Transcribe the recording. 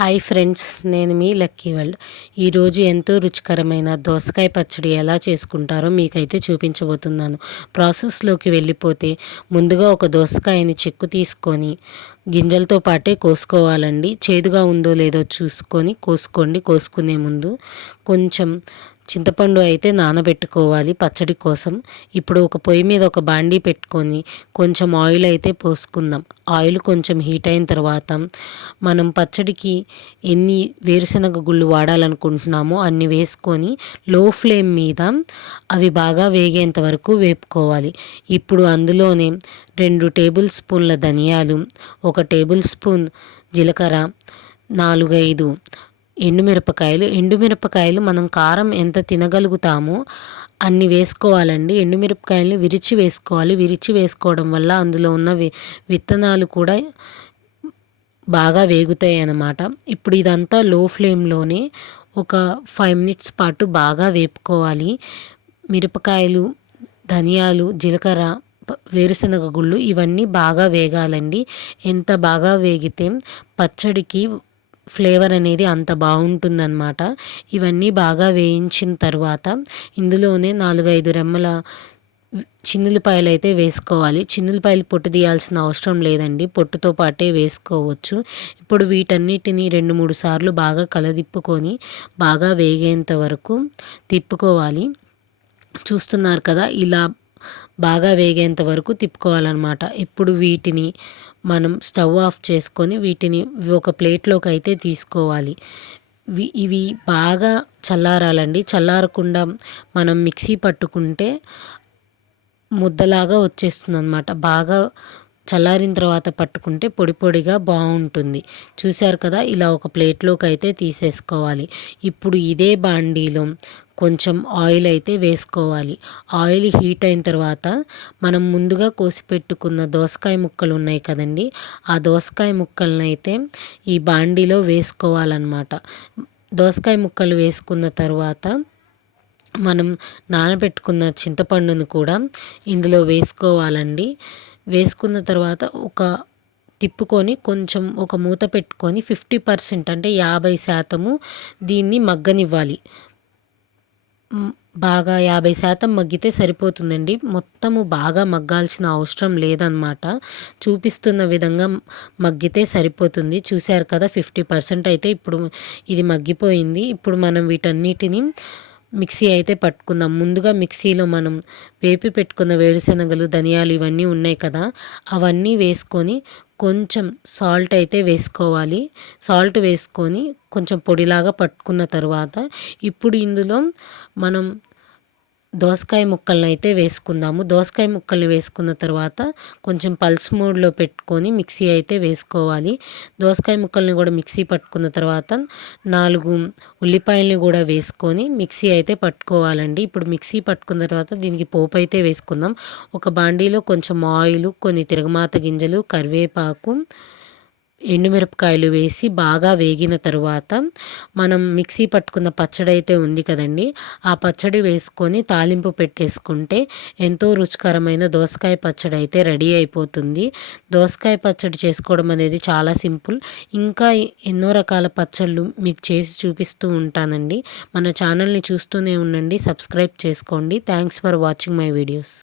Hi friends నేను మీ lucky world. ఈరోజు ఎంతో రుచికరమైన దోసకాయ పచ్చడి ఎలా చేసుకుంటారో మీకైతే చూపించబోతున్నాను. ప్రాసెస్లోకి వెళ్ళిపోతే ముందుగా ఒక దోసకాయని చెక్కు తీసుకొని గింజలతో పాటే కోసుకోవాలండి. చేదుగా ఉందో లేదో చూసుకొని కోసుకోండి. కోసుకునే ముందు కొంచెం చింతపండు అయితే నానబెట్టుకోవాలి పచ్చడి కోసం. ఇప్పుడు ఒక పొయ్యి మీద ఒక బాండీ పెట్టుకొని కొంచెం ఆయిల్ అయితే పోసుకుందాం. ఆయిల్ కొంచెం హీట్ అయిన తర్వాత మనం పచ్చడికి ఎన్ని వేరుశనగ గుళ్ళు వాడాలనుకుంటున్నామో అన్ని వేసుకొని లో ఫ్లేమ్ మీద అవి బాగా వేగేంత వరకు వేపుకోవాలి. ఇప్పుడు అందులోనే రెండు టేబుల్ స్పూన్ల ధనియాలు ఒక టేబుల్ స్పూన్ జీలకర్ర నాలుగైదు ఎండుమిరపకాయలు. ఎండుమిరపకాయలు మనం కారం ఎంత తినగలుగుతామో అన్ని వేసుకోవాలండి. ఎండుమిరపకాయలని విరిచి వేసుకోవాలి. విరిచి వేసుకోవడం వల్ల అందులో ఉన్న వి విత్తనాలు కూడా బాగా వేగుతాయి అన్నమాట. ఇప్పుడు ఇదంతా లో ఫ్లేమ్లోనే ఒక ఫైవ్ మినిట్స్ పాటు బాగా వేపుకోవాలి. మిరపకాయలు ధనియాలు జీలకర్ర వేరుశనగ గుళ్ళు ఇవన్నీ బాగా వేగాలండి. ఎంత బాగా వేగితే పచ్చడికి ఫ్లేవర్ అనేది అంత బాగుంటుందన్నమాట. ఇవన్నీ బాగా వేయించిన తర్వాత ఇందులోనే నాలుగైదు రెమ్మల చిన్నులపాయలు అయితే వేసుకోవాలి. చిన్నులపాయలు పొట్టు తీయాల్సిన అవసరం లేదండి. పొట్టుతో పాటే వేసుకోవచ్చు. ఇప్పుడు వీటన్నిటిని రెండు మూడు సార్లు బాగా కలదిప్పుకొని బాగా వేగేంత వరకు తిప్పుకోవాలి. చూస్తున్నారు కదా ఇలా బాగా వేగేంత వరకు తిప్పుకోవాలన్నమాట. ఇప్పుడు వీటిని మనం స్టవ్ ఆఫ్ చేసుకొని వీటిని ఒక ప్లేట్లోకి అయితే తీసుకోవాలి. ఇవి బాగా చల్లారాలండి. చల్లారకుండా మనం మిక్సీ పట్టుకుంటే ముద్దలాగా వచ్చేస్తుంది అనమాట బాగా చల్లారిన తర్వాత పట్టుకుంటే పొడి పొడిగా బాగుంటుంది. చూశారు కదా ఇలా ఒక ప్లేట్లోకి అయితే తీసేసుకోవాలి. ఇప్పుడు ఇదే బాండీలో కొంచెం ఆయిల్ అయితే వేసుకోవాలి. ఆయిల్ హీట్ అయిన తర్వాత మనం ముందుగా కోసి పెట్టుకున్న దోసకాయ ముక్కలు ఉన్నాయి కదండి ఆ దోసకాయ ముక్కలను అయితే ఈ బాండీలో వేసుకోవాలన్నమాట. దోసకాయ ముక్కలు వేసుకున్న తర్వాత మనం నానబెట్టుకున్న చింతపండును కూడా ఇందులో వేసుకోవాలండి. వేసుకున్న తర్వాత ఒక తిప్పుకొని కొంచెం ఒక మూత పెట్టుకొని ఫిఫ్టీ పర్సెంట్ అంటే యాభై శాతము దీన్ని మగ్గనివ్వాలి. బాగా యాభై శాతం మగ్గితే సరిపోతుందండి. మొత్తము బాగా మగ్గాల్సిన అవసరం లేదనమాట చూపిస్తున్న విధంగా మగ్గితే సరిపోతుంది. చూశారు కదా ఫిఫ్టీ పర్సెంట్ అయితే ఇప్పుడు ఇది మగ్గిపోయింది. ఇప్పుడు మనం వీటన్నిటిని మిక్సీ అయితే పట్టుకుందాం. ముందుగా మిక్సీలో మనం వేపి పెట్టుకున్న వేరుశనగలు ధనియాలు ఇవన్నీ ఉన్నాయి కదా అవన్నీ వేసుకొని కొంచెం సాల్ట్ అయితే వేసుకోవాలి. సాల్ట్ వేసుకొని కొంచెం పొడిలాగా పట్టుకున్న తర్వాత ఇప్పుడు ఇందులో మనం దోసకాయ ముక్కలను అయితే వేసుకుందాము. దోసకాయ ముక్కల్ని వేసుకున్న తర్వాత కొంచెం పల్స్ మూడ్లో పెట్టుకొని మిక్సీ అయితే వేసుకోవాలి. దోసకాయ ముక్కల్ని కూడా మిక్సీ పట్టుకున్న తర్వాత నాలుగు ఉల్లిపాయల్ని కూడా వేసుకొని మిక్సీ అయితే పట్టుకోవాలండి. ఇప్పుడు మిక్సీ పట్టుకున్న తర్వాత దీనికి పోపు అయితే వేసుకుందాం. ఒక బాండీలో కొంచెం ఆయిల్ కొన్ని తిరగమాత గింజలు కరివేపాకు ఎండుమిరపకాయలు వేసి బాగా వేగిన తరువాత మనం మిక్సీ పట్టుకున్న పచ్చడి అయితే ఉంది కదండి ఆ పచ్చడి వేసుకొని తాలింపు పెట్టేసుకుంటే ఎంతో రుచికరమైన దోసకాయ పచ్చడి అయితే రెడీ అయిపోతుంది. దోసకాయ పచ్చడి చేసుకోవడం అనేది చాలా సింపుల్. ఇంకా ఎన్నో రకాల పచ్చళ్ళు మీకు చేసి చూపిస్తూ ఉంటానండి. మన ఛానల్ని చూస్తూనే ఉండండి సబ్స్క్రైబ్ చేసుకోండి. Thanks for watching my videos.